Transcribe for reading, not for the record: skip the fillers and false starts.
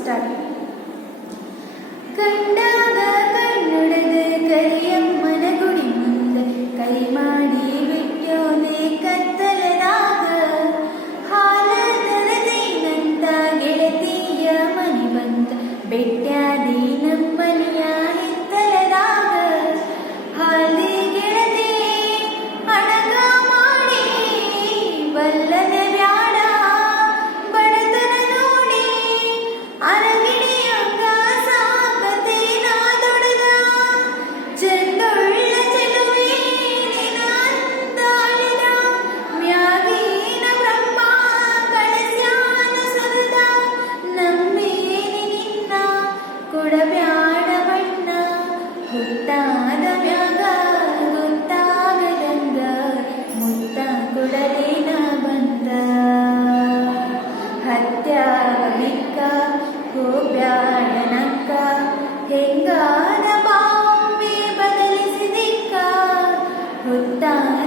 Start. ಕಂಡಾಗ ಕಣ್ಣುಡದೆ ಕರಿಯಮ್ಮನ ಗುಡಿ ಮುಂದೆ ಕೈ ಮಾಡಿ ಬಿಟ್ಟೋದೆ ಕತ್ತಲದಾಗ. ಹಾಲ ತರದೇನಂತ ಗೆಳತಿಯ ಮನೆ ಬಂತ ಬೆಟ್ಟಾದಿ ನಮ್ಮನೆಯ ಹಿತ್ತಲದಾಗ. ಹಾಲಿ ಗೆಳತಿ ಅಣಗ ಮಾಡಿ ಬಲ್ಲನೆ ಬ್ಯಾಡ ಬಡತನ ನೋಡಿ ಅರಗಿಣಿಯಂಗ ಸಾಕತೇನ ದೊಡದ. ಚಂಡುಳ್ಳ ಚೆಲುವೆ ನಿನ ಅಂದಾಳಿನ ಮ್ಯಾಗಿನ ಬ್ರಹ್ಮ ಕಳಸ್ಯಾನ ಸುರದ. ನಂಬೇನಿ ನಿನ್ನ ಕೊಡಬ್ಯಾಡ ಬಣ್ಣ ಹುಟ್ಟಾದ ಮ್ಯಾಗ ಗೊತ್ತಾಗದಂಗ ಮುತ್ತ ಕೊಡಲೇನ ಬಂದ. ಹತ್ಯಾಗ ಬಿಕ್ಕ ಹೋಗ್ಬ್ಯಾಡ ನಕ್ಕ ಹೆಂಗಾದ ಬಾಂಬೆ ಬದಲಿಸಿದಿಕ್ಕ ಹುಟ್ಟಾದ